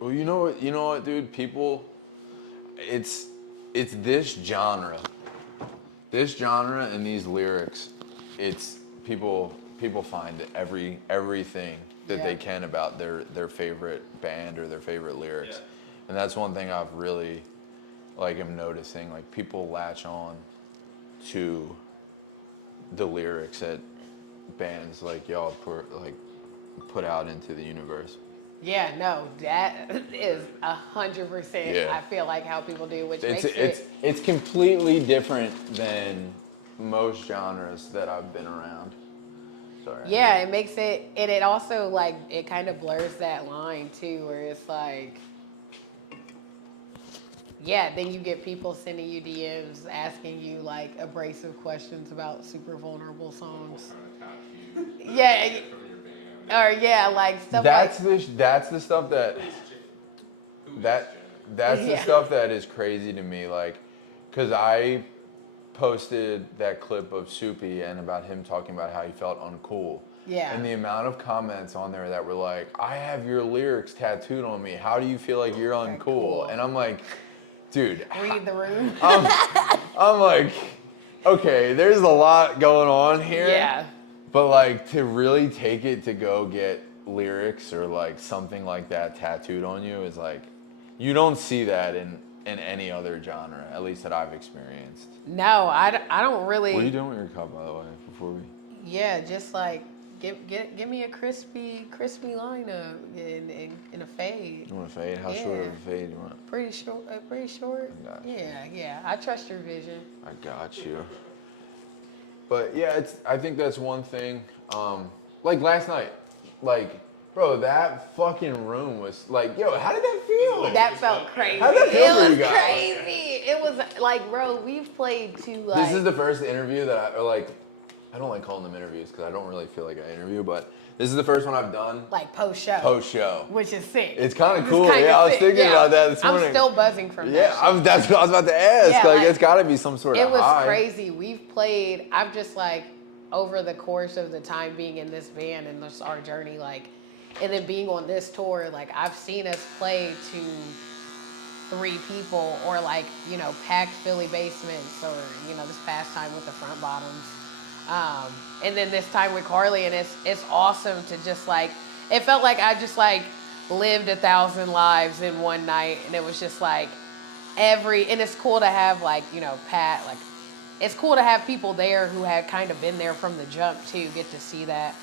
Well, you know what, dude? People, it's this genre. This genre and these lyrics, it's people find everything that they can about their favorite band or their favorite lyrics. Yeah. And that's one thing I've really am noticing. Like people latch on to the lyrics that bands like y'all put out into the universe. Yeah, no, that is 100%. Yeah. I feel like how people do, which It's makes it's completely different than most genres that I've been around. Sorry. Yeah, it makes it, and it also it kind of blurs that line too, where it's like, yeah, then you get people sending you DMs asking you abrasive questions about super vulnerable songs. Yeah, or stuff That's the stuff that's the Yeah. stuff that is crazy to me. Cause I posted that clip of Soupy and about him talking about how he felt uncool. Yeah. And the amount of comments on there that were like, I have your lyrics tattooed on me. How do you feel like you're uncool? cool. And I'm like, dude. Read the room. I'm like, okay, there's a lot going on here. Yeah. But to really take it to go get lyrics or something like that tattooed on you is you don't see that in any other genre, at least that I've experienced. No, I don't really. What are you doing with your cup, by the way, before we? Yeah, just give me a crispy lineup in a fade. You want a fade? How short of a fade do you want? Pretty short. Pretty short. I got you. Yeah. I trust your vision. I got you. But yeah, I think that's one thing. Last night, bro, that fucking room was yo, how did that feel? That felt crazy. How did that feel for you guys? Crazy. It was bro, we've played to This is the first interview that I don't like calling them interviews because I don't really feel like I interview, but this is the first one I've done. Post show. Post show. Which is sick. It's kind of It's cool. kinda Yeah, I was sick. thinking about that this morning. I'm still buzzing from that. Yeah, that's what I was about to ask. Yeah, It's got to be some sort of It was high. crazy. We've played. I've just over the course of the time being in this band and just our journey, and then being on this tour, I've seen us play to 3 people or packed Philly basements or this past time with the Front Bottoms. And then this time with Carly, and it's awesome to just it felt like I just lived 1,000 lives in one night, and it was just and it's cool to have Pat, it's cool to have people there who had kind of been there from the jump too, get to see that.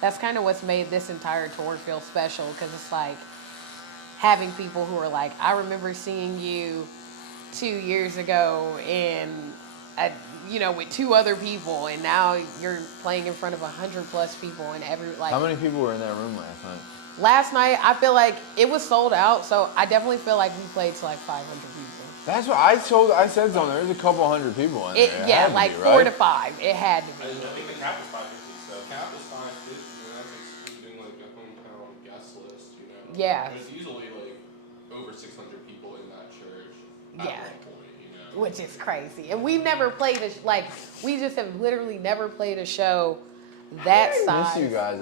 That's kind of what's made this entire tour feel special, because it's having people who are I remember seeing you 2 years ago and with 2 other people, and now you're playing in front of 100+ people, and How many people were in that room last night? Last night, I feel like it was sold out, so I definitely feel like we played to 500 people. That's what I said something. There's a couple hundred people in there. Yeah, It had to be, 4 right? to 5. It had to be. I think the cap was 550, so cap is 550. That's excluding a hometown guest list, Yeah. There's usually over 600 people in that church at Yeah. one point, Which is crazy. And we've never played we just have literally never played a show that I size. miss you guys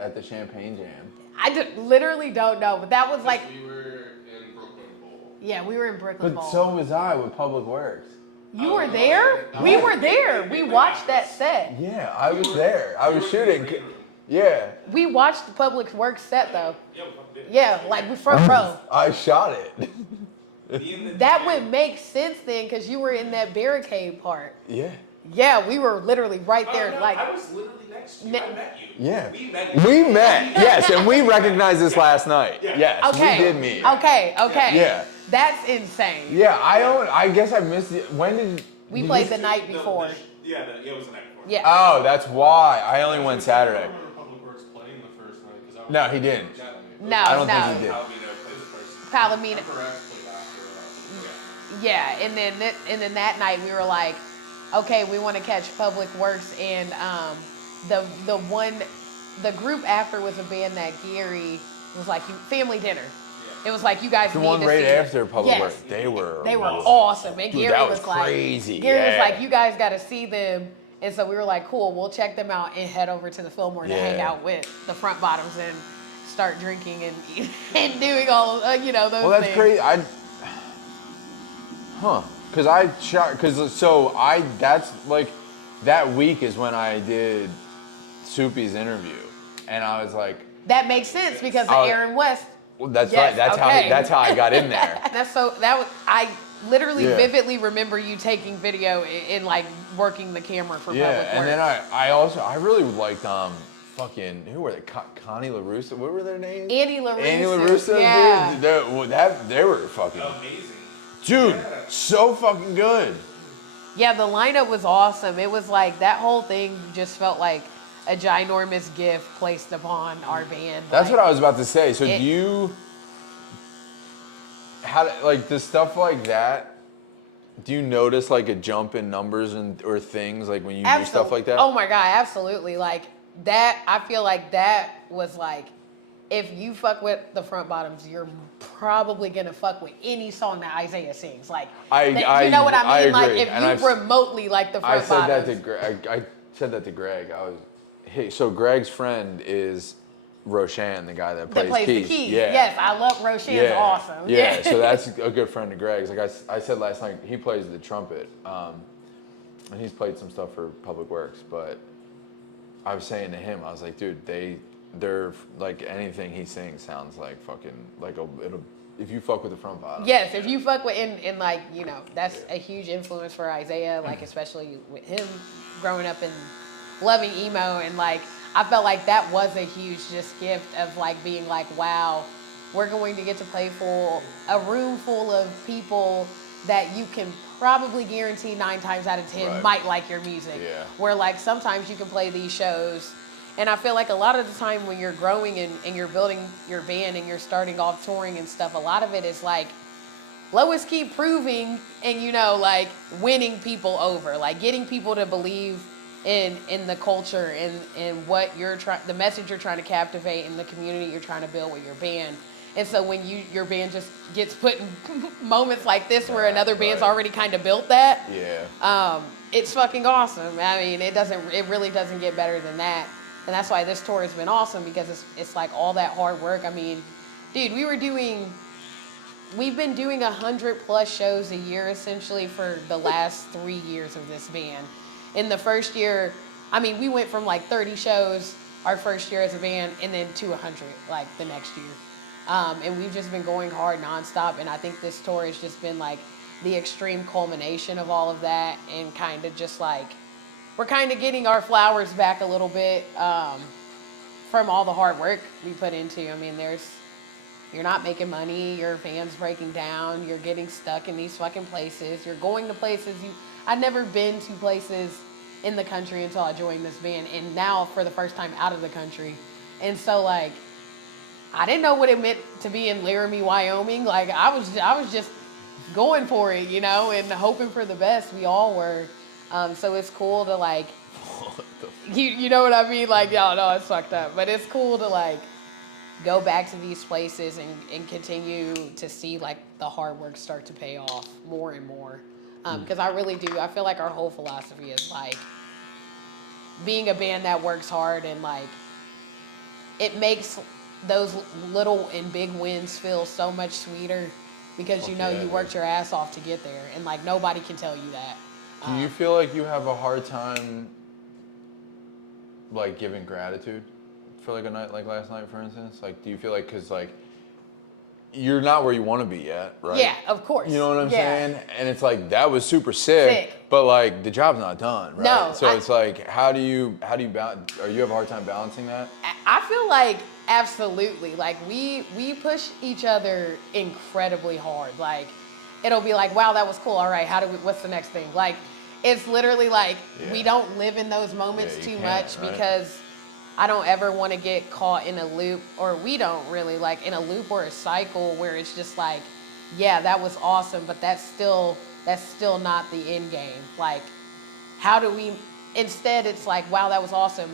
at the Champagne Jam. I literally don't know, but that was We were in Brooklyn Bowl. yeah, we were in Brooklyn But Bowl. so was I with Public Works. You were there? We were there. We watched that set. Yeah, I was there. I was shooting. Yeah. We watched the Public Works set though. Yeah, we fucking did. Yeah, we front row. I shot it. That would make sense then, because you were in that barricade part. Yeah. Yeah, we were literally right there. No, I was literally next to you. I met you. Yeah. We met you. We met. Yes, and we recognized this last night. Yeah. Yes, Okay. we did meet. Okay. Yeah. That's insane. Yeah, I guess I missed it. When did We did played you- the night before. It was the night before. Yeah. Oh, that's why. I only went Saturday. I don't remember Public Works playing the first night. 'Cause I was No, he didn't. No, I don't no. think he did. Palomino played the first. Palomino. Correct, played after. Yeah, and then that night we were like, okay, we want to catch Public Works, and the group after was a band that Gary was like Family Dinner. It was like, you guys The need one to right see after it. Public Yes. Works. They were awesome. And Dude, Gary that was like, crazy. Gary was Yeah. like, you guys got to see them. And so we were like, cool, we'll check them out and head over to the Fillmore to hang Yeah. out with the Front Bottoms. start drinking and and doing all those Well, that's things. crazy. Cause I shot. That's like that week is when I did Soupy's interview, and I was like, That makes sense because of Oh, Aaron West. well, that's Yes, right. okay. That's how I got in there. I literally Yeah. vividly remember you taking video and like working the camera for Yeah, public work. and then I really liked fucking who were they? Connie LaRusso. What were their names? Andy LaRusso. Andy LaRusso, Yeah. dude. They were fucking. Amazing. Dude, Yeah. so fucking good. Yeah, the lineup was awesome. It was like that whole thing just felt like a ginormous gift placed upon our band. That's like, what I was about to say. So it- do you, the stuff like that, do you notice like a jump in numbers or things like when you do stuff like that? Oh my God, absolutely. Like that, I feel like that was like, if you fuck with the Front Bottoms, you're probably gonna fuck with any song that Isaiah sings. Like, you know what I mean? Like, agree. if And you remotely like the Front I said Bottoms. that to Greg. I said that to Greg. So Greg's friend is Roshan, the guy that plays, the keys. keys. Yeah. Yes, I love Roshan's awesome. Yeah, so that's a good friend of Greg's. Like I said last night, he plays the trumpet, and he's played some stuff for Public Works. But I was saying to him, I was like, dude, they're like anything he sings sounds like fucking like it'll if you fuck with the Front Bottom. Yes, if you fuck with and like that's a huge influence for Isaiah, like especially with him growing up and loving emo, and like I felt like that was a huge just gift of like being like, wow, we're going to get to play for a room full of people that you can probably guarantee 9 times out of 10 Right. might like your music. Yeah. Where like sometimes you can play these shows. And I feel like a lot of the time when you're growing and you're building your band and you're starting off touring and stuff, a lot of it is like, Lois keep proving and, like winning people over, like getting people to believe in the culture and what the message you're trying to captivate and the community you're trying to build with your band. And so when your band just gets put in moments like this where another band's Right. already kind of built that, Yeah. it's fucking awesome. I mean, it really doesn't get better than that. And that's why this tour has been awesome because it's like all that hard work. I mean, dude, we've been doing 100+ shows a year essentially for the last 3 years of this band. In the first year, I mean, we went from like 30 shows our first year as a band and then to 100 like the next year. And we've just been going hard nonstop. And I think this tour has just been like the extreme culmination of all of that and kind of just like, we're kind of getting our flowers back a little bit from all the hard work we put into. I mean, you're not making money, your fans breaking down, you're getting stuck in these fucking places, you're going to places I'd never been to places in the country until I joined this band, and now for the first time out of the country. And so like, I didn't know what it meant to be in Laramie, Wyoming. Like I was just going for it, and hoping for the best. We all were. So it's cool to like, you know what I mean? Like, y'all know it's fucked up, but it's cool to like go back to these places and continue to see like the hard work start to pay off more and more. Because I really do. I feel like our whole philosophy is like being a band that works hard and like it makes those little and big wins feel so much sweeter because you worked your ass off to get there, and like nobody can tell you that. Do you feel like you have a hard time, like, giving gratitude for, like, a night like last night, for instance? Like, do you feel like, because, like, you're not where you want to be yet, right? Yeah, of course. You know what I'm saying? And it's like, that was super sick, but, like, the job's not done, right? No. So it's like, how do you balance, or you have a hard time balancing that? I feel like absolutely. Like, we push each other incredibly hard. Like, it'll be like, wow, that was cool. All right, what's the next thing? Like, it's literally like, we don't live in those moments too much because I don't ever want to get caught in a loop, or we don't really, like in a loop or a cycle where it's just like, yeah, that was awesome, but that's still not the end game. Like, how do we, instead it's like, wow, that was awesome.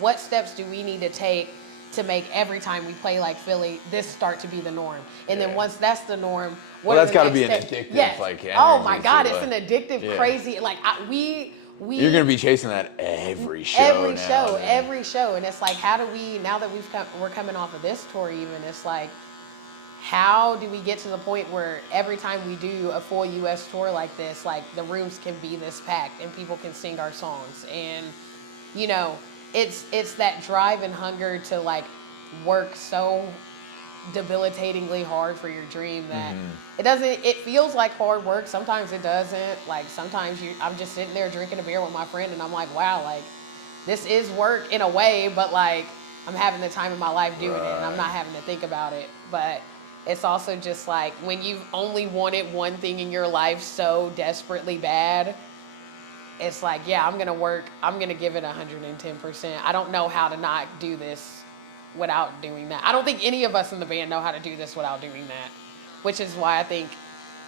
What steps do we need to take to make every time we play like Philly, this start to be the norm? And then once that's the norm, Well, that's got to be an addictive, like, energy. Oh my God, to it's an addictive, crazy. Like we You're gonna be chasing that every show. Every show, and it's like, how do we, now that we're coming off of this tour, even, it's like, how do we get to the point where every time we do a full U.S. tour like this, like the rooms can be this packed and people can sing our songs, and you know, it's that drive and hunger to like work so debilitatingly hard for your dream that it feels like hard work. Sometimes it doesn't. Like sometimes I'm just sitting there drinking a beer with my friend and I'm like, wow, like this is work in a way, but like I'm having the time of my life doing it and I'm not having to think about it. But it's also just like when you've only wanted one thing in your life so desperately bad, it's like, yeah, I'm gonna work, I'm gonna give it 110%. I don't know how to not do this without doing that. I don't think any of us in the band know how to do this without doing that, which is why I think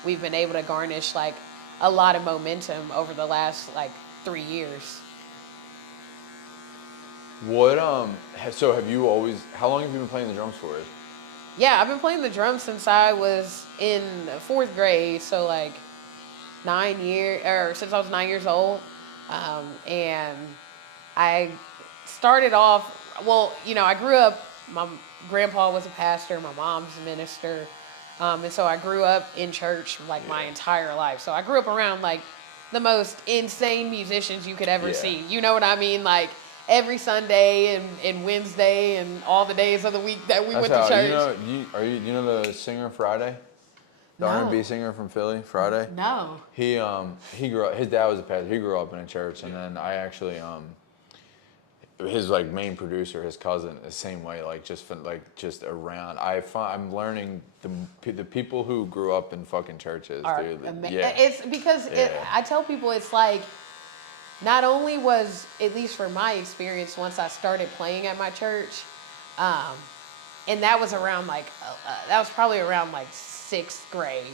we've been able to garnish like a lot of momentum over the last like 3 years. What so have you always, how long have you been playing the drums for? Yeah, I've been playing the drums since I was in 4th grade, so like 9 years, or since I was 9 years old. And I started off, well, you know, I grew up, my grandpa was a pastor, my mom's a minister. And so I grew up in church like my entire life. So I grew up around like the most insane musicians you could ever see. You know what I mean? Like every Sunday and Wednesday and all the days of the week that we went to church. You know the singer Friday? The R&B singer from Philly, Friday? No. He grew up, his dad was a pastor. He grew up in a church, and then I actually his like main producer, his cousin, the same way, like just around. I'm learning the people who grew up in fucking churches, dude. It's because I tell people it's like, not only was, at least for my experience, once I started playing at my church, and that was around like that was probably around like 6th grade.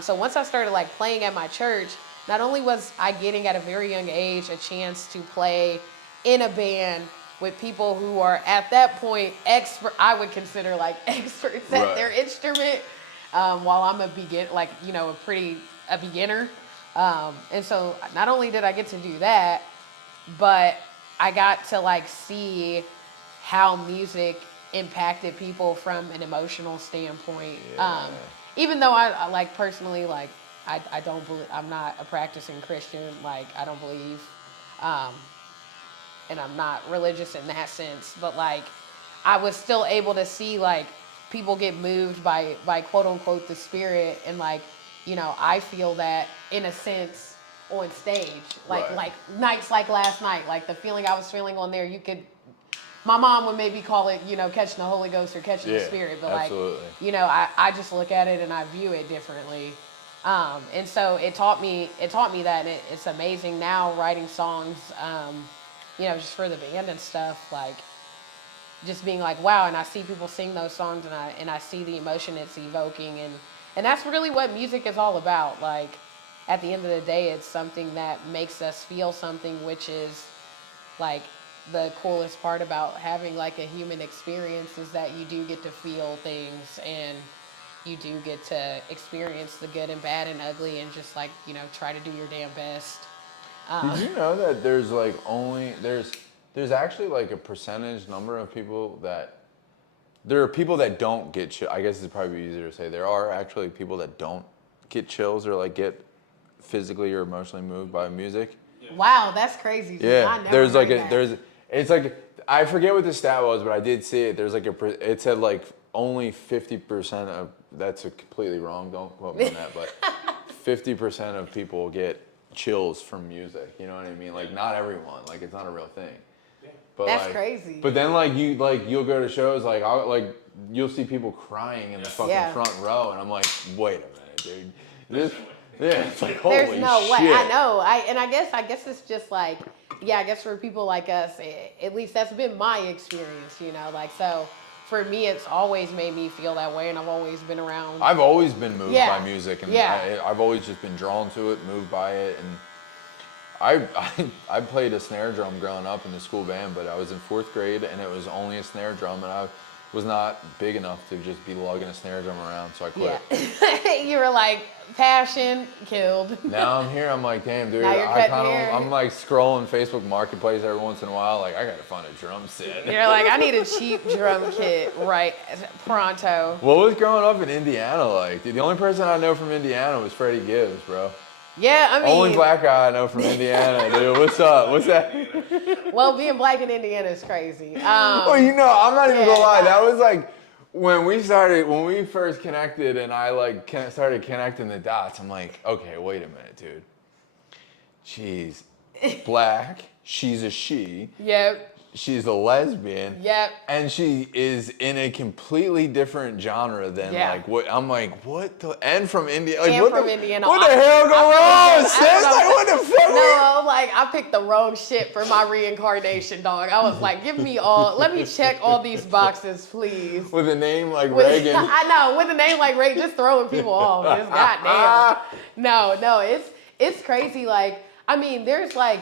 So once I started like playing at my church, not only was I getting at a very young age a chance to play in a band with people who are at that point I would consider like experts at their instrument, while I'm a beginner. And so not only did I get to do that, but I got to like see how music impacted people from an emotional standpoint. Even though I like personally, like I don't believe, I'm not a practicing Christian, like I don't believe, and I'm not religious in that sense, but like I was still able to see like people get moved by quote unquote the spirit, and like, you know, I feel that in a sense on stage, like nights like last night, like the feeling I was feeling on there, my mom would maybe call it, you know, catching the Holy Ghost or catching the Spirit, but absolutely. like, you know, I just look at it and I view it differently. And so it taught me that, and it's amazing now writing songs, you know, just for the band and stuff, like just being like, wow, and I see people sing those songs and I see the emotion it's evoking, and that's really what music is all about. Like at the end of the day, it's something that makes us feel something, which is like the coolest part about having like a human experience, is that you do get to feel things and you do get to experience the good and bad and ugly, and just like, you know, try to do your damn best. Did you know that there's like there's actually like a percentage number of people that, there are people that don't get chill. I guess it's probably easier to say there are actually people that don't get chills or like get physically or emotionally moved by music. Wow, that's crazy. Yeah, there's like it's like, I forget what the stat was, but I did see it. There's like it said like only 50% of, that's completely wrong, don't quote me on that, but 50% of people get chills from music. You know what I mean? Like not everyone, like it's not a real thing. But that's like, crazy. But then you'll go to shows you'll see people crying in the fucking front row, and I'm like, wait a minute, dude. It's like, holy shit. There's no way. I know. I guess it's just like, yeah, I guess for people like us, at least that's been my experience, you know, like, so for me, it's always made me feel that way, and I've always been around. I've always been moved by music, and I've always just been drawn to it, moved by it, and I played a snare drum growing up in the school band, but I was in 4th grade, and it was only a snare drum, and was not big enough to just be lugging a snare drum around, so I quit. Yeah. You were like, passion killed. Now I'm here, I'm like, damn, dude, Now you're cutting hair. I'm like scrolling Facebook Marketplace every once in a while, like, I gotta find a drum set. You're like, I need a cheap drum kit right pronto. What was growing up in Indiana like? Dude, the only person I know from Indiana was Freddie Gibbs, bro. Yeah, I mean. Only black guy I know from Indiana, dude. What's up? What's that? Well, being black in Indiana is crazy. Well, you know, I'm not even gonna lie. no. That was like when we first connected, and I like started connecting the dots. I'm like, okay, wait a minute, dude. She's black. She's a she. Yep. She's a lesbian. Yep. And she is in a completely different genre than like what I'm like, what the and from India. Like and what from the Indiana. what the hell going on, sis? Like what the fuck? No, like I picked the wrong shit for my reincarnation, dog. I was like, give me let me check all these boxes, please. With a name like Raegan. I know, with a name like Raegan, just throwing people off. It's goddamn. No, it's crazy. Like, I mean, there's like,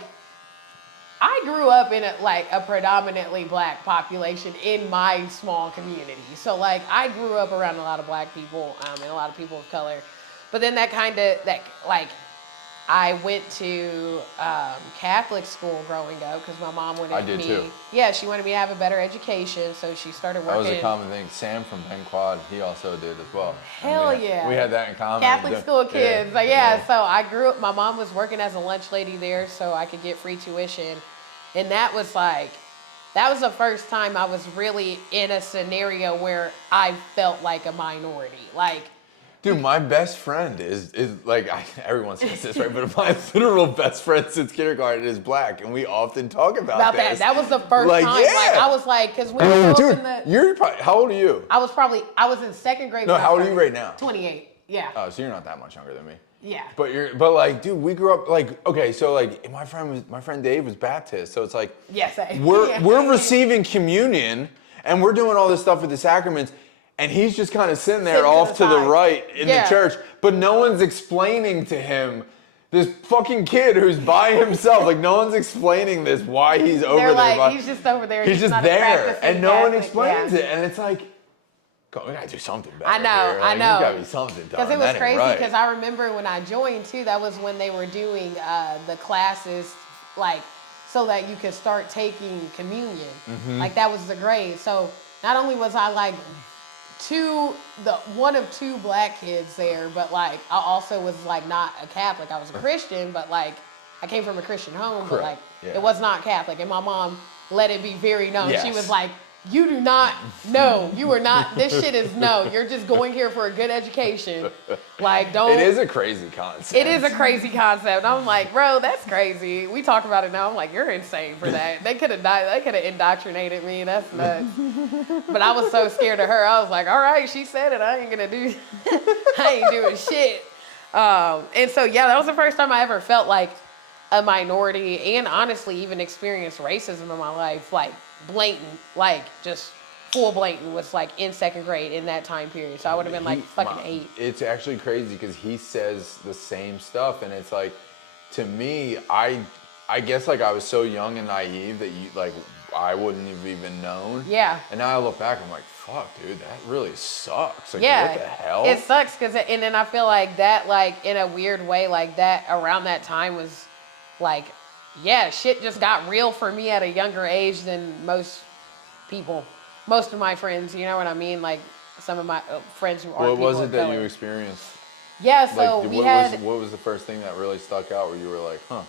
I grew up in a predominantly black population in my small community. So like I grew up around a lot of black people and a lot of people of color. But then I went to Catholic school growing up because my mom wanted me. I did too. Yeah, she wanted me to have a better education, so she started working. That was a common thing. Sam from Penn Quad, he also did as well. Hell yeah. We had that in common. Catholic school kids. So I grew up, my mom was working as a lunch lady there so I could get free tuition. And that was the first time I was really in a scenario where I felt like a minority. Like, dude, my best friend is like, everyone says this, right? But my literal best friend since kindergarten is black, and we often talk about this. that. That was the first like, time. Yeah. Like, I was like, because when you dude, in the... You're probably, how old are you? I was in second grade. No, how old are you right now? 28, yeah. Oh, so you're not that much younger than me. Yeah. But like, dude, we grew up like, okay, so like my friend Dave was Baptist, so it's like, yes, we're receiving communion, and we're doing all this stuff with the sacraments, and he's just kind of sitting there off to the right in the church, but no one's explaining to him, this fucking kid who's by himself, like no one's explaining this, why he's over there. Like, he's just over there. He's just not there, and no one explains it, and it's like, God, we gotta do something better. I know, here. Like, I know. There's gotta be something done. Because it was crazy. Right. Because I remember when I joined too, that was when they were doing the classes, like so that you could start taking communion. Mm-hmm. Like that was the grade. So not only was I like one of two black kids there, but like I also was like not a Catholic. I was a Christian, but like I came from a Christian home, but like it was not Catholic. And my mom let it be very known. Yes. She was like, you do not, no, you are not, this shit is no. You're just going here for a good education. Like, don't. It is a crazy concept. It is a crazy concept. I'm like, bro, that's crazy. We talk about it now. I'm like, you're insane for that. They could have indoctrinated me. That's nuts. But I was so scared of her. I was like, all right, she said it. I ain't doing shit. And so, yeah, that was the first time I ever felt like a minority and honestly even experienced racism in my life. Like, blatant, like just full blatant was like in second grade in that time period. So I would have been like fucking 8. It's actually crazy because he says the same stuff, and it's like, to me, I guess like I was so young and naive that I wouldn't have even known. Yeah. And now I look back, I'm like, fuck, dude, that really sucks. Like, yeah. what the hell? It sucks and then I feel like that, like in a weird way, like that around that time was like, yeah, shit just got real for me at a younger age than most people. Most of my friends, you know what I mean? Like some of my friends who aren't. What was people it of that color. you experienced? Yeah, so what was the first thing that really stuck out where you were like, huh?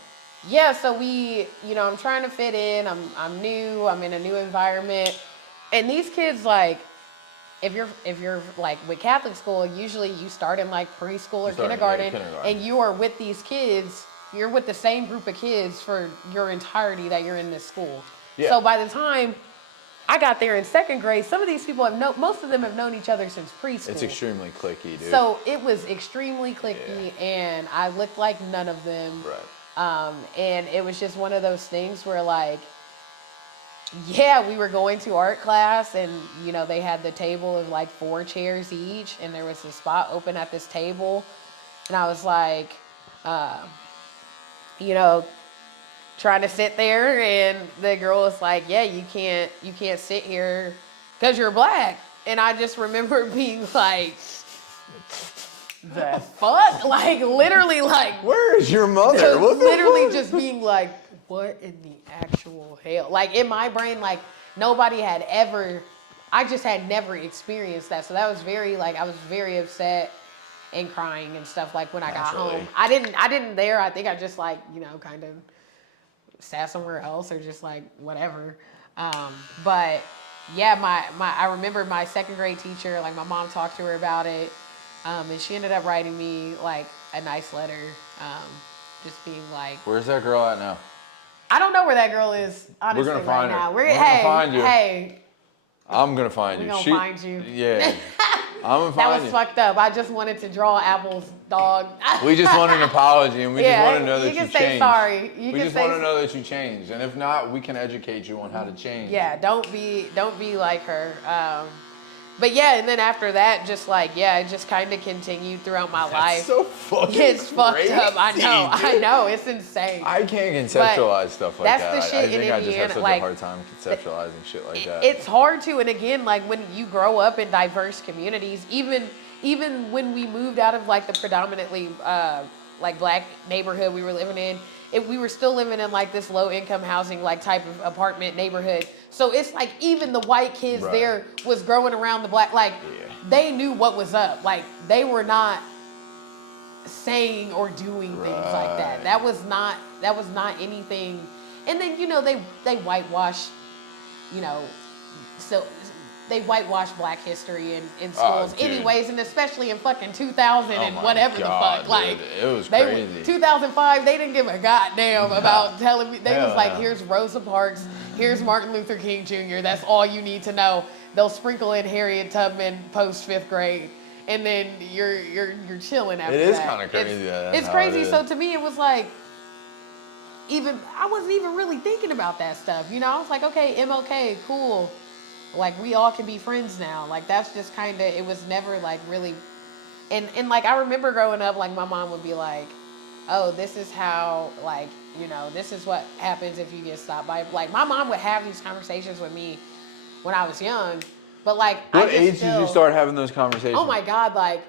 Yeah, so I'm trying to fit in. I'm new. I'm in a new environment, and these kids, like, if you're like with Catholic school, usually you start in like preschool or kindergarten, and you are with these kids. You're with the same group of kids for your entirety that you're in this school. Yeah. So by the time I got there in second grade, some of these people most of them have known each other since preschool. It's extremely cliquey, dude. So it was extremely cliquey, and I looked like none of them. Right. And it was just one of those things where like, yeah, we were going to art class, and they had the table of like 4 chairs each, and there was a spot open at this table, and I was like, trying to sit there, and the girl was like, yeah, you can't sit here because you're black. And I just remember being like, the fuck? Like, literally, like, Where is your mother? just What the literally fuck? just being like, what in the actual hell? Like, in my brain, like, nobody had ever, I just had never experienced that. So that was very, like, I was very upset and crying and stuff, like, when I got Naturally. home. I didn't there. I think I just, like, you know, kind of sat somewhere else or just, like, whatever. But, yeah, I remember my second grade teacher, like, my mom talked to her about it. And she ended up writing me, like, a nice letter, just being like, Where's that girl at now? I don't know where that girl is, honestly, We're gonna find right her. now. We're gonna Hey, find you. hey, I'm gonna find we're you. gonna find you. Yeah. I'm gonna That find was you. fucked up. I just wanted to draw Apple's dog. We just want an apology, and we just want to know that you can you say changed. sorry. We just want to know that you changed, and if not, we can educate you on how to change. Yeah, don't be like her. But yeah, and then after that, just like, yeah, it just kind of continued throughout my life. That's so fucking It's fucked up. I crazy, know. It's insane. I can't conceptualize stuff like that's that. the shit I think in I just have Indiana, such like, a hard time conceptualizing shit like that. It's hard to, and again, like when you grow up in diverse communities, even when we moved out of like the predominantly like black neighborhood we were living in, we were still living in like this low income housing like type of apartment neighborhood. So it's like even the white kids Right. there was growing around the black, like they knew what was up. Like they were not saying or doing things like that. That was not anything. And then, you know, they whitewash, you know, so they whitewash black history in schools anyways, and especially in fucking 2000 and whatever the fuck. Like, dude, it was crazy. 2005, they didn't give a goddamn about telling me. They was like, no. here's Rosa Parks, here's Martin Luther King Jr. That's all you need to know. They'll sprinkle in Harriet Tubman post 5th grade. And then you're chilling after that. It is kind of crazy. It's crazy. So to me, it was like, I wasn't even really thinking about that stuff. You know, I was like, okay, MLK, cool. Like, we all can be friends now. Like, that's just kind of, it was never like really, and like, I remember growing up, like, my mom would be like, oh, this is how, like, you know, this is what happens if you get stopped by, like, my mom would have these conversations with me when I was young, but like, what age did you start having those conversations? Oh my God, like,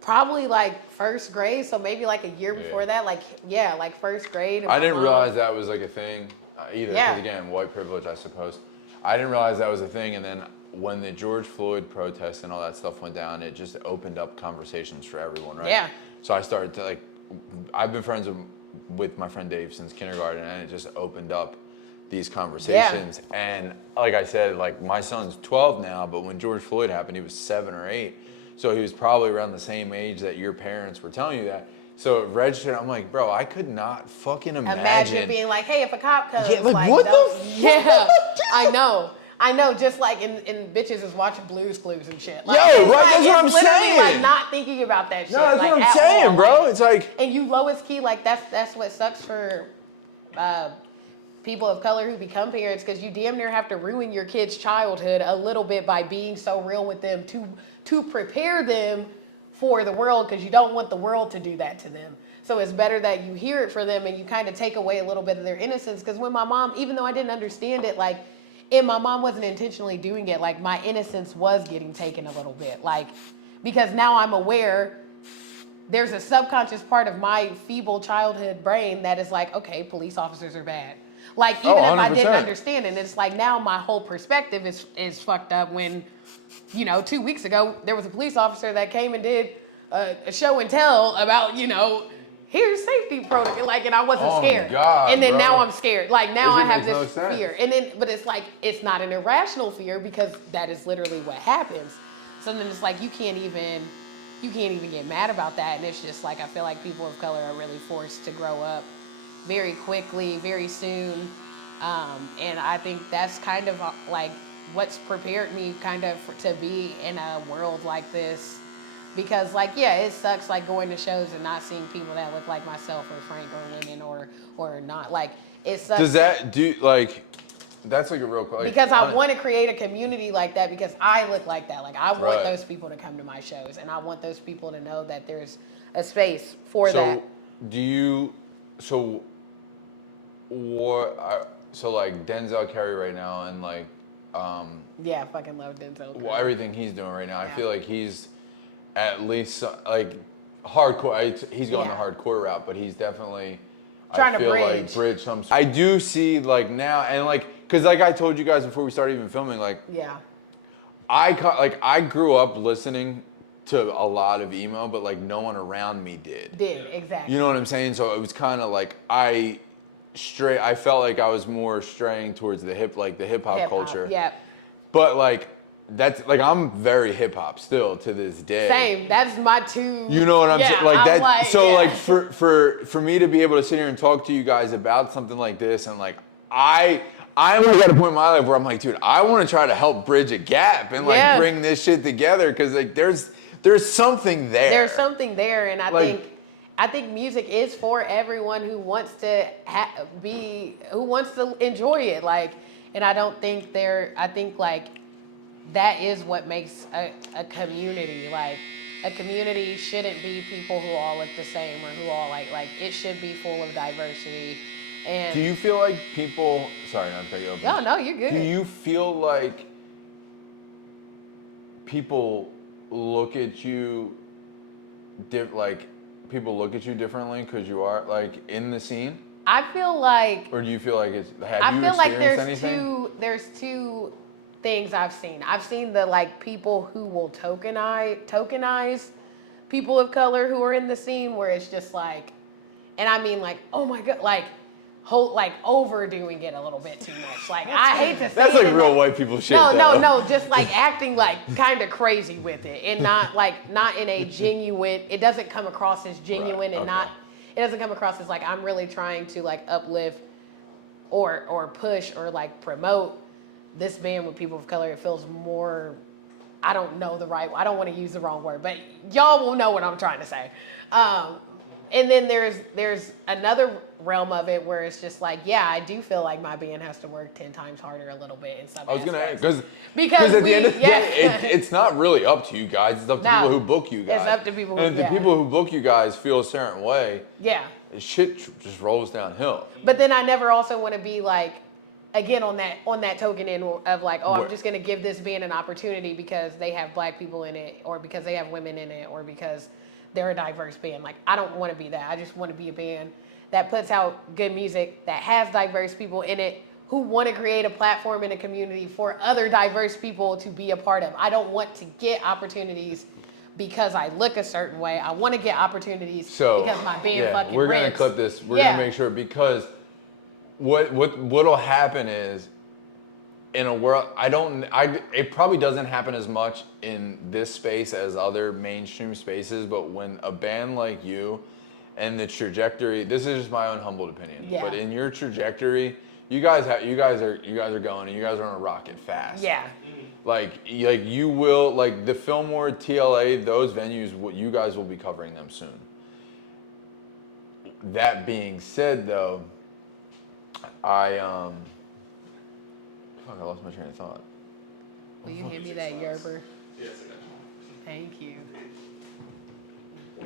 probably like 1st grade, so maybe like a year before that, like, yeah, like 1st grade. I didn't realize that was like a thing either, because again, white privilege, I suppose. I didn't realize that was a thing, and then when the George Floyd protests and all that stuff went down, it just opened up conversations for everyone, right? Yeah. So I started to, like, I've been friends with my friend Dave since kindergarten, and it just opened up these conversations. Yeah. And like I said, like, my son's 12 now, but when George Floyd happened, he was 7 or 8. So he was probably around the same age that your parents were telling you that. So it registered, I'm like, bro, I could not fucking imagine being like, hey, if a cop comes, yeah, like what the yeah, I know, just like in bitches is watching Blue's Clues and shit. Like, right, like, that's what I'm saying. Like, not thinking about that shit. No, that's like, what I'm saying, all. bro. Like, it's like, and you lowest key, like that's what sucks for people of color who become parents, because you damn near have to ruin your kid's childhood a little bit by being so real with them to prepare them for the world, because you don't want the world to do that to them. So it's better that you hear it for them and you kind of take away a little bit of their innocence. Because when my mom, even though I didn't understand it, like, and my mom wasn't intentionally doing it, like, my innocence was getting taken a little bit. Like, because now I'm aware there's a subconscious part of my feeble childhood brain that is like, okay, police officers are bad. Like, even if I didn't understand it, it's like now my whole perspective is fucked up when, you know, 2 weeks ago, there was a police officer that came and did a show and tell about, you know, here's safety protocol, like, and I wasn't scared. God, and then bro. now I'm scared. Like, now I have makes this no sense. fear. And then, but it's like, it's not an irrational fear, because that is literally what happens. So then it's like, you can't even get mad about that. And it's just like, I feel like people of color are really forced to grow up very quickly, very soon. And I think that's kind of like what's prepared me kind of to be in a world like this. Because, like, yeah, it sucks, like, going to shows and not seeing people that look like myself or Frank or women or not. Like, it sucks. Does that do, like, that's like a real question. Because I want to create a community like that, because I look like that. Like, I want those people to come to my shows, and I want those people to know that there's a space for that. So like Denzel Curry right now, and like Yeah, I fucking love Denzel. well, everything he's doing right now. I Yeah. feel like he's at least like hardcore. He's going Yeah. the hardcore route, but he's definitely Trying to I feel like bridge. bridge some. I do see like now and like because like I told you guys before we started even filming, like Yeah. I grew up listening to a lot of emo, but like no one around me did. Exactly. You know what I'm saying? So it was kind of like I felt like I was more straying towards the hip hop Hip-hop, culture. Yeah. But like that's like I'm very hip hop still to this day. Same. That's my two. You know what I'm saying? Like I'm that. like, So yeah. like for me to be able to sit here and talk to you guys about something like this, and like I'm like at a point in my life where I'm like, dude, I want to try to help bridge a gap and like Yeah. bring this shit together because like there's something there. There's something there, and I Like- think music is for everyone who wants to who wants to enjoy it. Like, and I don't think I think like that is what makes a community. Like, a community shouldn't be people who all look the same or who all like it should be full of diversity. And Do you feel like people? Sorry, not to cut you off. no, you're good. Do you feel like people look at you people look at you differently because you are like in the scene, I feel like or do you feel like it's? Have I you feel like experienced anything? there's two things I've seen. I've seen the like people who will tokenize people of color who are in the scene where it's just like, and I mean like, oh my god, like overdoing it a little bit too much. Like, I hate to say That's it like in real that- white people shit. No, though. just like acting like kind of crazy with it, and not in a genuine. It doesn't come across as genuine, Right, and okay. it doesn't come across as like I'm really trying to like uplift or push or like promote this band with people of color. It feels more. I don't know the right. I don't want to use the wrong word, but y'all will know what I'm trying to say. And then there's another realm of it where it's just like, yeah, I do feel like my band has to work 10 times harder a little bit in some I was gonna aspects. because at we- the end of the yeah. day, it's not really up to you guys. It's up to No, people who book you guys. it's up to people who- And if yeah. the people who book you guys feel a certain way, Yeah. shit just rolls downhill. But then I never also want to be like, again, on that token end of like, oh, I'm What- just going to give this band an opportunity because they have black people in it, or because they have women in it, or because they're a diverse band. Like, I don't want to be that. I just want to be a band that puts out good music, that has diverse people in it, who want to create a platform in a community for other diverse people to be a part of. I don't want to get opportunities because I look a certain way. I want to get opportunities because my band fucking we're gonna rips. clip this. We're Yeah. gonna make sure because what'll happen is in a world it probably doesn't happen as much in this space as other mainstream spaces, but when a band like you and the trajectory, this is just my own humbled opinion, Yeah. but in your trajectory, you guys are going and you guys are on a rocket fast. Yeah. Like you will, like the Fillmore, TLA, those venues, you guys will be covering them soon. That being said, though, I lost my train of thought. Will you hand me that yerber? Yes, I got you. Thank you.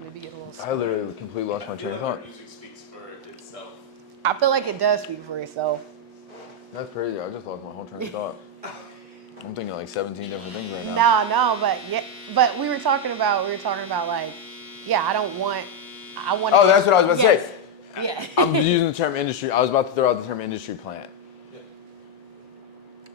Maybe get a little. I literally completely lost my train of thought. Music speaks for itself. I feel like it does speak for itself. That's crazy. I just lost my whole train of thought. I'm thinking like 17 different things right now. No, but we were talking about like, yeah, I want. Oh, that's what I was about to yes. say. Yeah. I'm using the term industry. I was about to throw out the term industry plant. Yeah.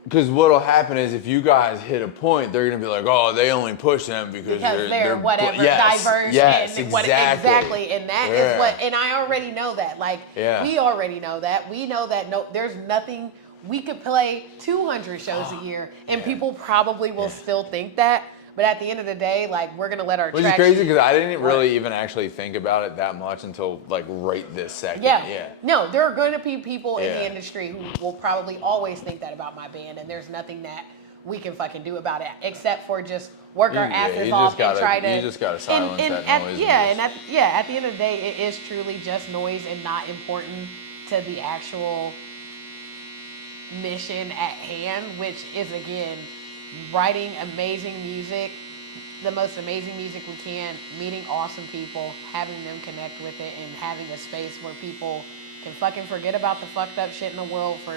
Because what'll happen is if you guys hit a point, they're gonna be like, "Oh, they only push them because they're whatever yes, diverse yes, and exactly. and that is Yeah. what, and I already know that. Like, Yeah. we already know that. We know that there's nothing. We could play 200 shows a year, and people probably will still think that. But at the end of the day, like, we're gonna let our Which is tracks. crazy because I didn't really even actually think about it that much until like right this second. Yeah. No, there are going to be people in Yeah. the industry who will probably always think that about my band, and there's nothing that we can fucking do about it except for just work our asses off and try to. You just gotta silence that noise. At the end of the day, it is truly just noise and not important to the actual mission at hand, which is, again, writing amazing music, the most amazing music we can, meeting awesome people, having them connect with it, and having a space where people can fucking forget about the fucked up shit in the world for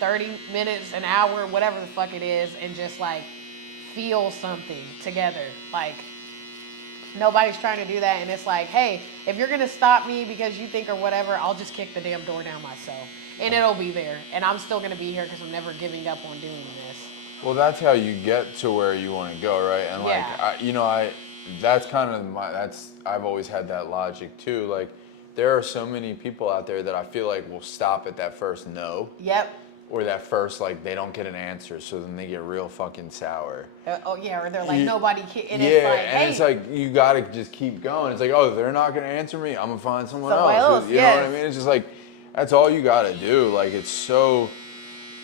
30 minutes, an hour, whatever the fuck it is, and just like feel something together. Like, nobody's trying to do that, and it's like, hey, if you're gonna stop me because you think or whatever, I'll just kick the damn door down myself, and it'll be there, and I'm still gonna be here because I'm never giving up on doing this. Well, that's how you get to where you want to go, right? And like, Yeah. that's kind of I've always had that logic too. Like, there are so many people out there that I feel like will stop at that first no. Yep. Or that first, like, they don't get an answer, so then they get real fucking sour. Oh yeah, or they're like, nobody can, and yeah, it's like, and hey, it's like, you gotta just keep going. It's like, oh, they're not gonna answer me, I'm gonna find someone Somebody else. else, You know what I mean? It's just like, that's all you gotta do. Like, it's so,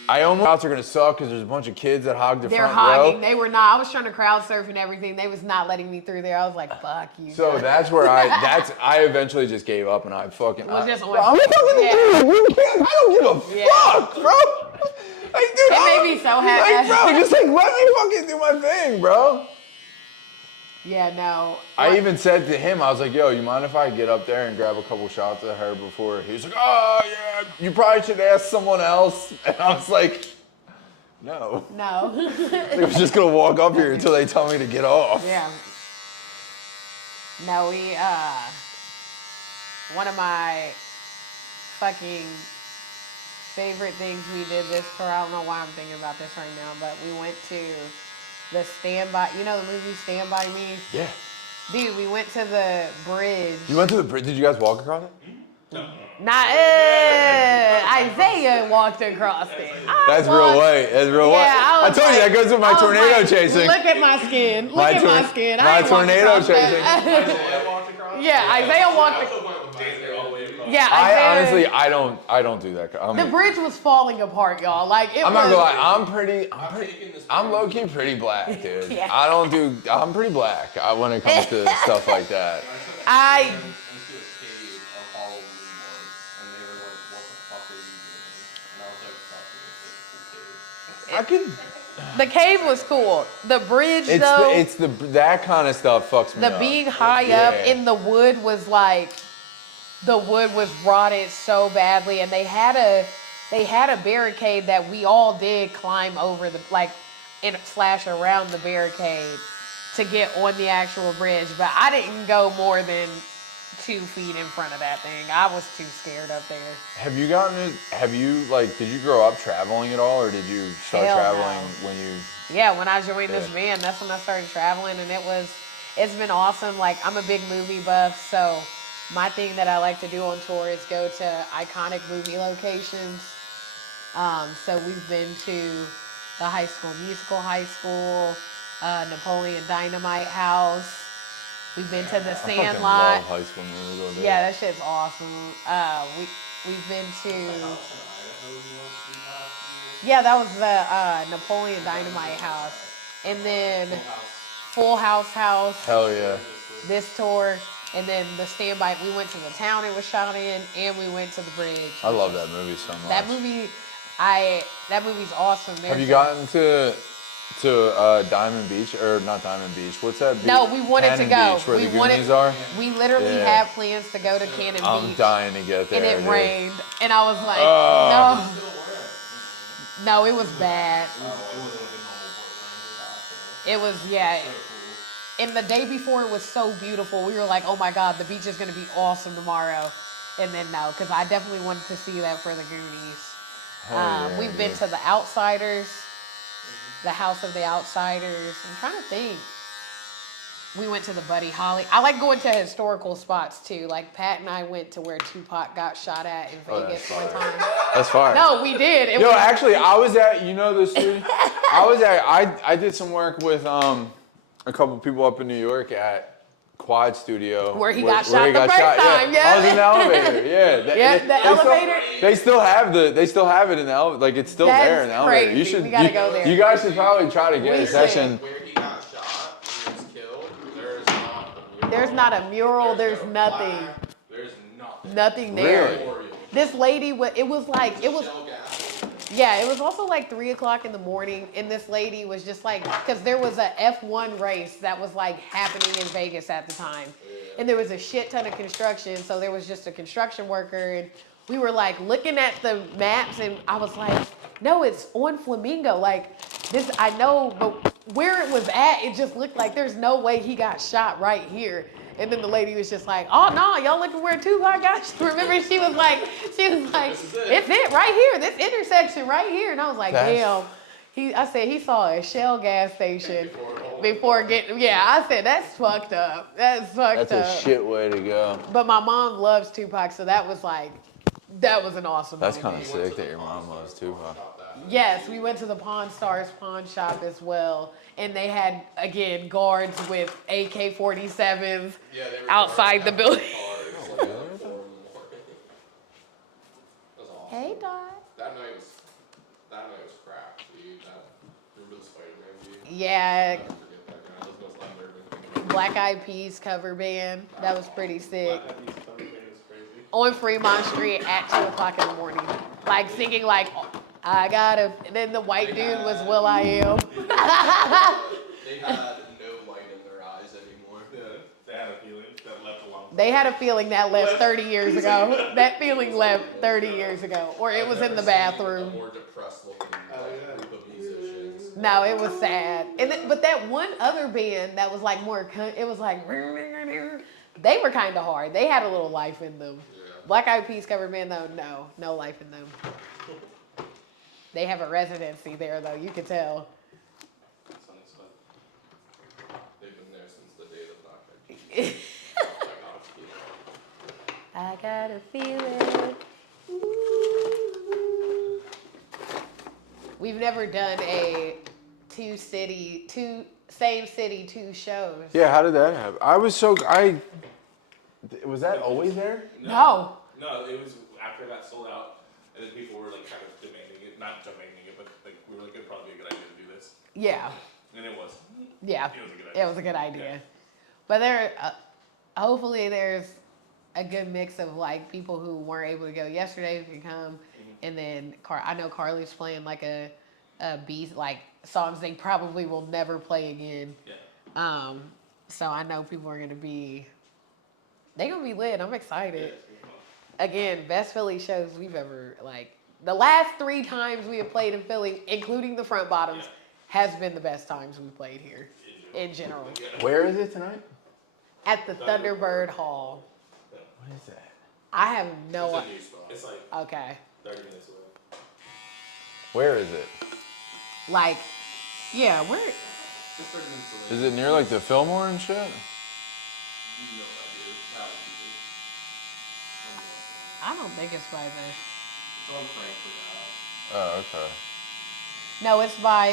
I almost are gonna suck because there's a bunch of kids that hog the they're front hogging. row. They were not. I was trying to crowd surf and everything. They was not letting me through there. I was like, fuck you. So guys. that's where I eventually just gave up and I fucking, Was just I'm not fucking dude, I don't give a fuck, bro. Like, dude, it made me so happy. Like, bro, just like, let me fucking do my thing, bro. Yeah, no. I even said to him, I was like, yo, you mind if I get up there and grab a couple shots of her before? He was like, oh, yeah, you probably should ask someone else. And I was like, no. No. I was just going to walk up here until they tell me to get off. Yeah. No, one of my fucking favorite things we did this for, I don't know why I'm thinking about this right now, but we went to the Stand By, you know the movie Stand By Me? Yeah. Dude, we went to the bridge. You went to the bridge? Did you guys walk across it? Not, Isaiah walked across it. That's real white. That's real white. I told you that goes with my tornado chasing. Look at my skin. Look at my skin. My tornado chasing. Yeah, Isaiah walked. Yeah, I honestly, I don't do that. The bridge was falling apart, y'all. Like it I'm was. not gonna lie. I'm low key pretty black, dude. Yeah. I'm pretty black when it comes to stuff like that. I could. The cave was cool. The bridge, It's that kind of stuff fucks me up. The being high up in the wood was like, the wood was rotted so badly, and they had a barricade that we all did climb over / around the barricade to get on the actual bridge, but I didn't go more than 2 feet in front of that thing. I was too scared up there. Did you grow up traveling at all, or did you start traveling when you? Yeah, when I joined this band, that's when I started traveling, and it's been awesome. Like, I'm a big movie buff, so my thing that I like to do on tour is go to iconic movie locations. So we've been to the High School Musical High School, Napoleon Dynamite House. We've been to the Sandlot. I love High School Musical. Dude. Yeah, that shit's awesome. We've been to. Yeah, that was the Napoleon Dynamite house, and then Full House. Hell yeah. This tour, and then the Standby. We went to the town it was shot in, and we went to the bridge. I love that movie so much. That movie's awesome. Have you gotten to Diamond Beach, or not Diamond Beach? What's that beach? No, we wanted to go. Beach, where the Goonies are? We literally had plans to go to Cannon Beach. I'm dying to get there. And it rained, and I was like, no, it was bad. It was, yeah. And the day before it was so beautiful. We were like, oh my God, the beach is going to be awesome tomorrow. And then no, because I definitely wanted to see that for the Goonies. We've been to the Outsiders, the House of the Outsiders. I'm trying to think. We went to the Buddy Holly. I like going to historical spots too. Like Pat and I went to where Tupac got shot at in Vegas one time. That's fire. No, we did. Actually, I was at, you know this dude? I did some work with a couple people up in New York at Quad Studio. Where he got shot the first time, yeah. I was in the elevator, yeah. The elevator? They still have it in the elevator. Like, it's still there in the elevator. Crazy. We gotta go there. You guys should probably try to get a session. Where he got shot, he was killed, there's not a mural. There's nothing. There's nothing. Nothing there. Really? This lady, it was yeah, it was also like 3 o'clock in the morning, and this lady was just like, because there was a F1 race that was like happening in Vegas at the time, and there was a shit ton of construction, so there was just a construction worker, and we were like looking at the maps, and I was like, No, it's on Flamingo. Like this, I know, but where it was at, it just looked like there's no way he got shot right here. And then the lady was just like, "Oh no, y'all looking where Tupac got shot?" Remember, she was like, "It's it right here, this intersection right here." And I was like, "Damn." I said he saw a Shell gas station before getting. Yeah, I said that's fucked up. That's fucked up. That's a shit way to go. But my mom loves Tupac, so that was an awesome. That's movie. kind of sick that your mom loves Tupac. Yes, we went to the Pawn Stars pawn shop as well, and they had again guards with AK-47s outside the building. Hey, Dot. That night was crap, dude. Remember the Spider-Man dude? Yeah, I forget that guy. That was the most unnerving thing. Black Eyed Peas cover band. That was pretty sick. Black Eyed Peas cover band is crazy. On Fremont Street at 2:00 in the morning, like singing like, "I gotta." And then the white dude was Will I Am. They had no light in their eyes anymore. Yeah, they had a feeling that left a long time. They had a feeling that left 30 years ago. That feeling left 30 years ago, or it was in the A bathroom. more depressed looking group of musicians. No, it was sad. And but that one other band that was like more, it was like, they were kind of hard. They had a little life in them. Yeah. Black Eyed Peas cover band though, no life in them. They have a residency there though, you could tell. That's unexpected. They've been there since the day of Black Eyed Peas. I got a feeling. Ooh. We've never done a same city, two shows. Yeah, how did that happen? Was that always there? No. No, it was after that sold out, and then people were like kind of demanding it, not demanding it, but like we were like, it'd probably be a good idea to do this, Yeah. and it was. Yeah. It was a good idea. It was a good idea. Yeah. But hopefully there's a good mix of like people who weren't able to go yesterday who can come, and then I know Carly's playing like a beat, like songs they probably will never play again. Yeah. So I know people are gonna be lit. I'm excited. Yeah, it's gonna be fun. Again, best Philly shows we've ever like. The last 3 times we have played in Philly, including the front bottoms, has been the best times we played here in general. Where is it tonight? At the Thunderbird Hall. What is that? I have no It's a idea. new spot. It's like Okay. 30 minutes away. Where is it? Like, yeah, where? It's 30 minutes away. Is it near like the Fillmore and shit? No idea. That would be good. I don't think it's by the. It's on Frankfurt Ave. Oh, okay. No, it's by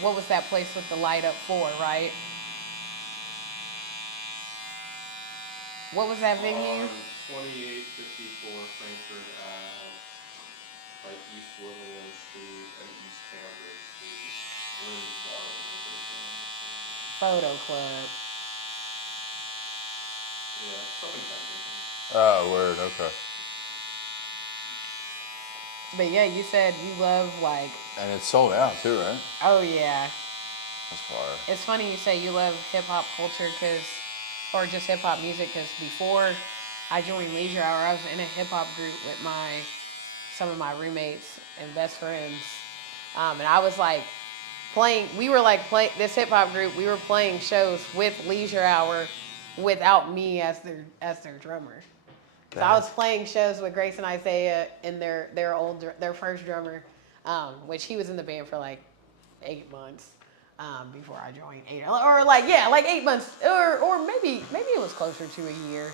what was that place with the light up 4, right? What was that venue? 2854 Frankfurt Ave, like East William Street and East Cambridge Street. Lynn's Bar. Photo Club. Yeah, something Kensington. Oh, word. Okay. But yeah, you said you love like. And it's sold out too, right? Oh yeah. That's fire. It's funny you say you love hip hop culture or just hip hop music, because before I joined Leisure Hour, I was in a hip hop group with some of my roommates and best friends, and I was like this hip hop group. We were playing shows with Leisure Hour without me as their drummer. So I was playing shows with Grace and Isaiah and their first drummer, which he was in the band for like 8 months. Before I joined, 8 months, or maybe it was closer to a year.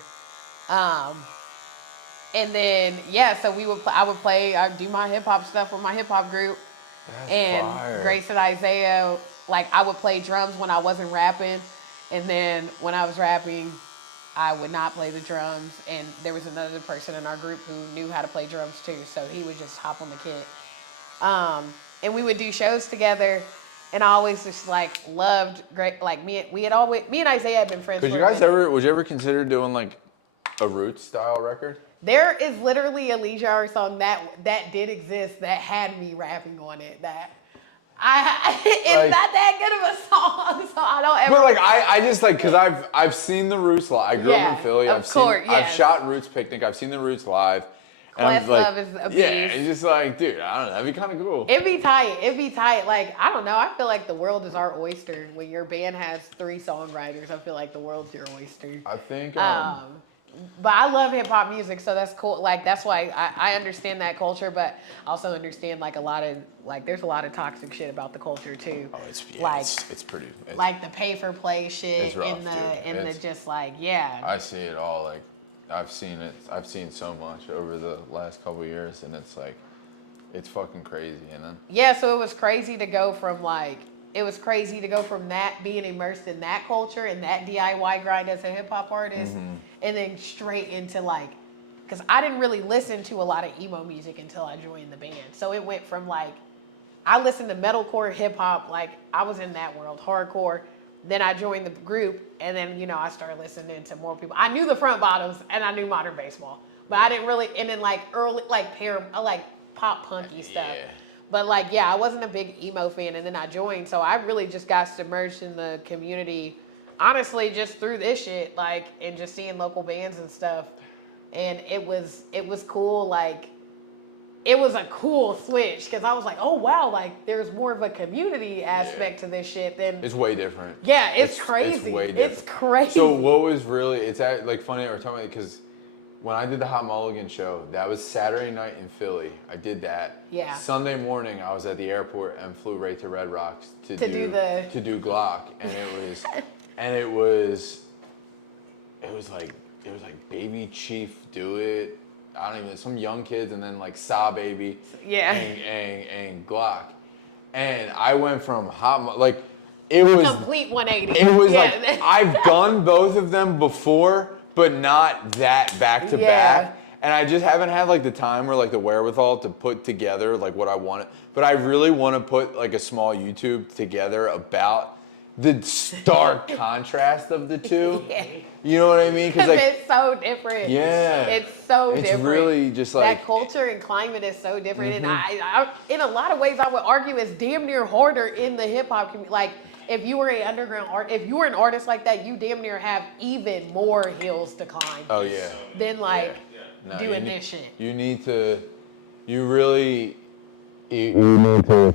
And then so I'd do my hip hop stuff with my hip hop group. That's And fire. Grace and Isaiah, like I would play drums when I wasn't rapping, and then when I was rapping, I would not play the drums. And there was another person in our group who knew how to play drums too, so he would just hop on the kit. And we would do shows together. And I always just like loved me and Isaiah had been friends. Would you ever consider doing like a Roots style record? There is literally a Leisure Hour song that did exist that had me rapping on it. That it's not that good of a song, so I don't ever. But like I just like, cause I've seen the Roots live. I grew up in Philly. Of course, I've shot Roots Picnic. I've seen the Roots live, And I'm Questlove is a yeah, beast. it's just like, dude, I don't know, that'd be kind of cool. It'd be tight. It'd be tight. Like, I don't know. I feel like the world is our oyster. When your band has 3 songwriters, I feel like the world's your oyster. I think, But I love hip hop music, so that's cool. Like, that's why I understand that culture, but I also understand like a lot of like there's a lot of toxic shit about the culture too. oh, it's like it's pretty. It's, like the pay for play shit It's rough, and the dude. and It's- the just like yeah. I see it all. Like, I've seen it. I've seen so much over the last couple years, and it's like, it's fucking crazy. And then Yeah, so it was crazy to go from that being immersed in that culture and that DIY grind as a hip hop artist, and then straight into like, because I didn't really listen to a lot of emo music until I joined the band. So it went from like, I listened to metalcore, hip hop, like I was in that world, hardcore. Then I joined the group, and then I started listening to more people. I knew the Front Bottoms and I knew Modern Baseball, but I didn't really. And then like early like pop punky stuff. Yeah. But like, yeah, I wasn't a big emo fan, and then I joined, so I really just got submerged in the community, honestly, just through this shit, like, and just seeing local bands and stuff, and it was cool, like, it was a cool switch, because I was like, oh wow, like, there's more of a community aspect to this shit than, it's way different. yeah, it's crazy, It's way different. it's crazy. So what was really? It's like funny that we're talking about it because when I did the Hot Mulligan show, that was Saturday night in Philly. I did that. Yeah. Sunday morning, I was at the airport and flew right to Red Rocks to do Glock, and it was like Baby Chief Do It. I don't even some young kids, and then like Saw Baby. Yeah. And Glock, and I went from like it was complete 180. It was Yeah. like I've done both of them before, but not that back to back. And I just haven't had like the time or like the wherewithal to put together like what I wanted. But I really want to put like a small YouTube together about the stark contrast of the two. Yeah. You know what I mean? Because like it's so different. yeah, It's so different. It's really just like that culture and climate is so different, and I, in a lot of ways, I would argue it's damn near harder in the hip hop community. Like, if you were an underground if you were an artist like that, you damn near have even more hills to climb. oh yeah. Than like No, doing this shit. You need to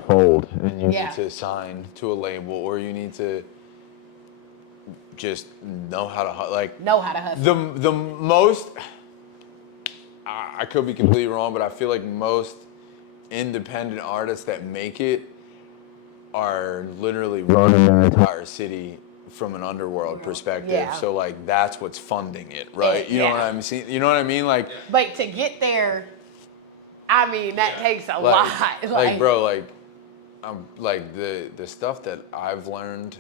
fold, and you Yeah. need to sign to a label, or you need to just know how to like Know how to hustle. the most. I could be completely wrong, but I feel like most independent artists that make it are literally running their entire city from an underworld perspective. Yeah. So like that's what's funding it, right? You know what Yeah. I'm saying? You know what I mean? Like. But to get there, I mean, that takes a lot. Like, bro, like, like the stuff that I've learned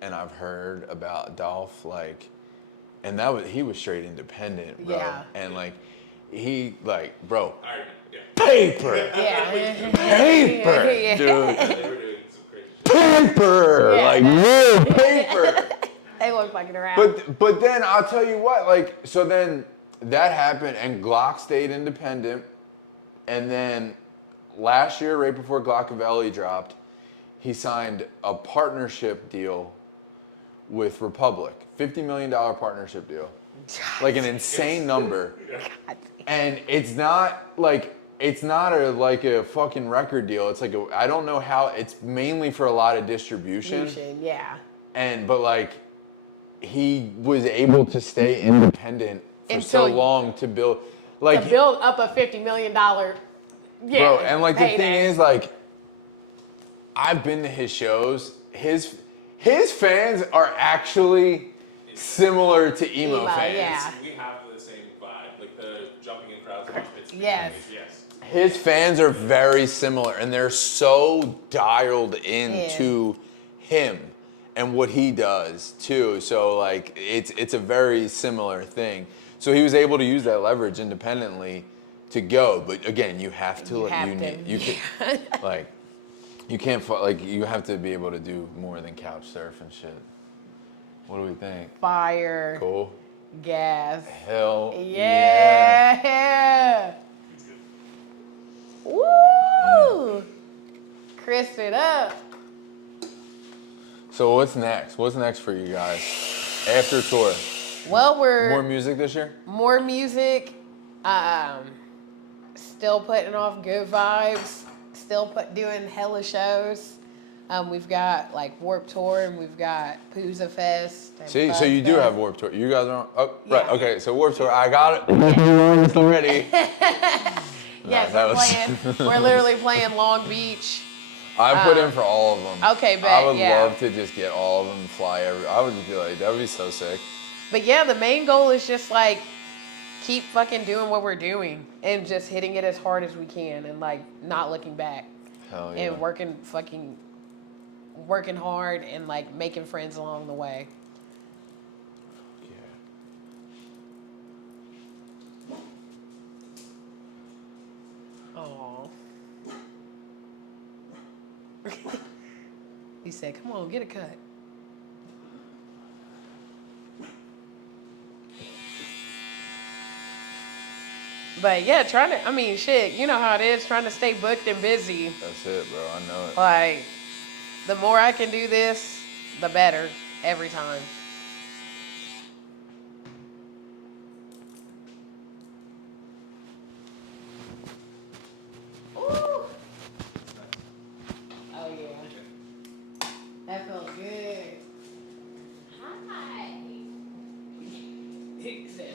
and I've heard about Dolph, like, and he was straight independent, bro. Yeah. And like, he like, bro, Iron Man, yeah. paper, Yeah. paper, Yeah. dude, They were doing some crazy shit. paper, Yeah. like real paper. They weren't fucking around. But then I'll tell you what, like, so then that happened, and Glock stayed independent. And then last year, right before Glockavelli dropped, he signed a partnership deal with Republic, $50 million partnership deal, like an insane number. And it's not a fucking record deal. It's like I don't know how. It's mainly for a lot of distribution. Yeah. But like, he was able to stay independent for so long to build. Like, To build up a $50 million, bro, and like the thing is, like, I've been to his shows. His fans are actually similar to emo fans. yeah. We have the same vibe, like the jumping in crowds and mosh pits. Yes. Yes. His fans are very similar, and they're so dialed into him and what he does too. So like, it's a very similar thing. So he was able to use that leverage independently to go, but again, you have to you have to be able to do more than couch surf and shit. What do we think? Fire. Cool. Gas. Hell Yeah. Woo! Crisp it up. So what's next? What's next for you guys after tour? Well, More music this year? more music. still putting off good vibes. Still doing hella shows. We've got like Warped Tour and we've got Pooza Fest. And See, so Buzz you do Fest. have Warped Tour. You guys are on. Oh, right. Yeah. Okay. So Warped Tour. I got it. It's already. Yes, that we're was- playing. We're literally playing Long Beach. I put in for all of them. Okay, bet, I would yeah. love to just get all of them and fly every. I would just be like, that would be so sick. But yeah, the main goal is just like keep fucking doing what we're doing and just hitting it as hard as we can and like not looking back Hell yeah. and working hard and like making friends along the way. Aww. He said, "Come on, get a cut." But yeah, shit, you know how it is, trying to stay booked and busy. That's it, bro. I know it. Like, the more I can do this, the better every time. Ooh. Oh yeah. That felt good. Hi. He said